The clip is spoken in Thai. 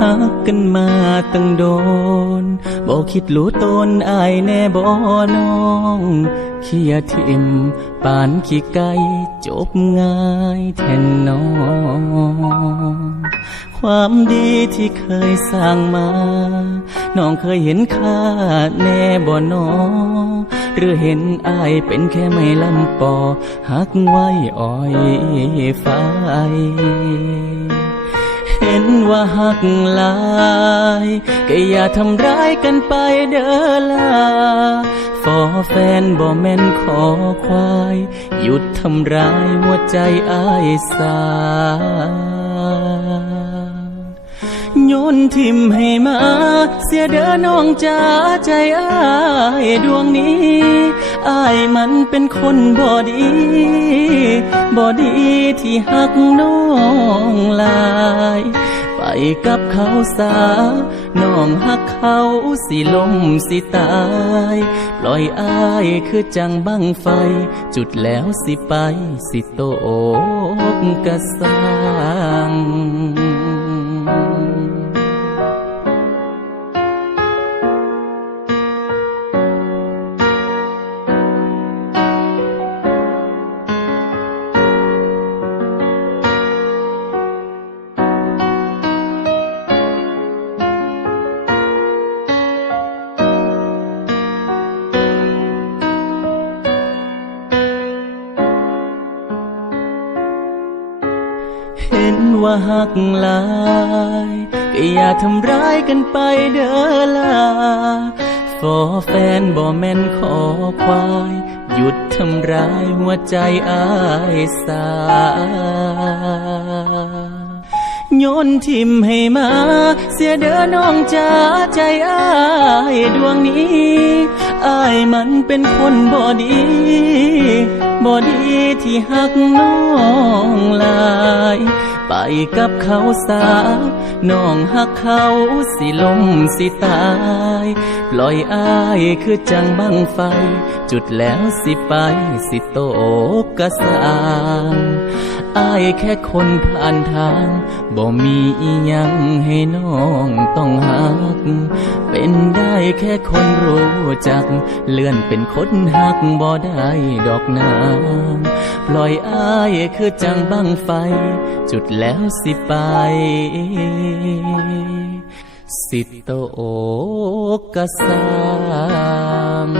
หักกันมาตั้งโดนบ่คิดรู้ตนอายแน่บ่น้องเขียทิมปานขี้ไก่จบง่ายแทนน้องความดีที่เคยสร้างมาน้องเคยเห็นค่าแน่บ่น้อหรือเห็นอายเป็นแค่ไม่ลำปอหักไว้อ้อยฟ้าเห็นว่าหักหลายก็อย่าทำร้ายกันไปเด้อล่ะฟอแฟนบ่แม่นขอควายหยุดทำร้ายหัวใจอ้ายสาโยนทิมให้มาเสียเด้อน้องจ้าใจอ้ายดวงนี้อ้ายมันเป็นคนบ่ดีบ่ดีที่หักน้องหลายไปกับเขาสาน้องหักเขาสิลมสิตายปล่อยอ้ายคือจังบั้งไฟจุดแล้วสิไปสิโตกกะสังเห็นว่าหักหลายก็อย่าทำร้ายกันไปเด้อล่ะฟอแฟนบ่แม่นขอควายหยุดทำร้ายหัวใจอ้ายสาโยนทิมให้มาเสียเด้อน้องจ้าใจอ้ายดวงนี้อ้ายมันเป็นคนบ่ดีบ่ดีที่หักน้องหลายไปกับเขาสาน้องหักเขาสิลมสิตายปล่อยอ้ายคือจังบั้งไฟจุดแล้วสิไปสิโตกกะสางอ้ายแค่คนผ่านทางบ่มีอีหยังให้น้องต้องหักเป็นได้แค่คนรู้จักเลื่อนเป็นคนหักบ่ได้ดอกนางปล่อยอ้ายคือจังบั้งไฟจุดแล้วสิไปสิโตกกะสาง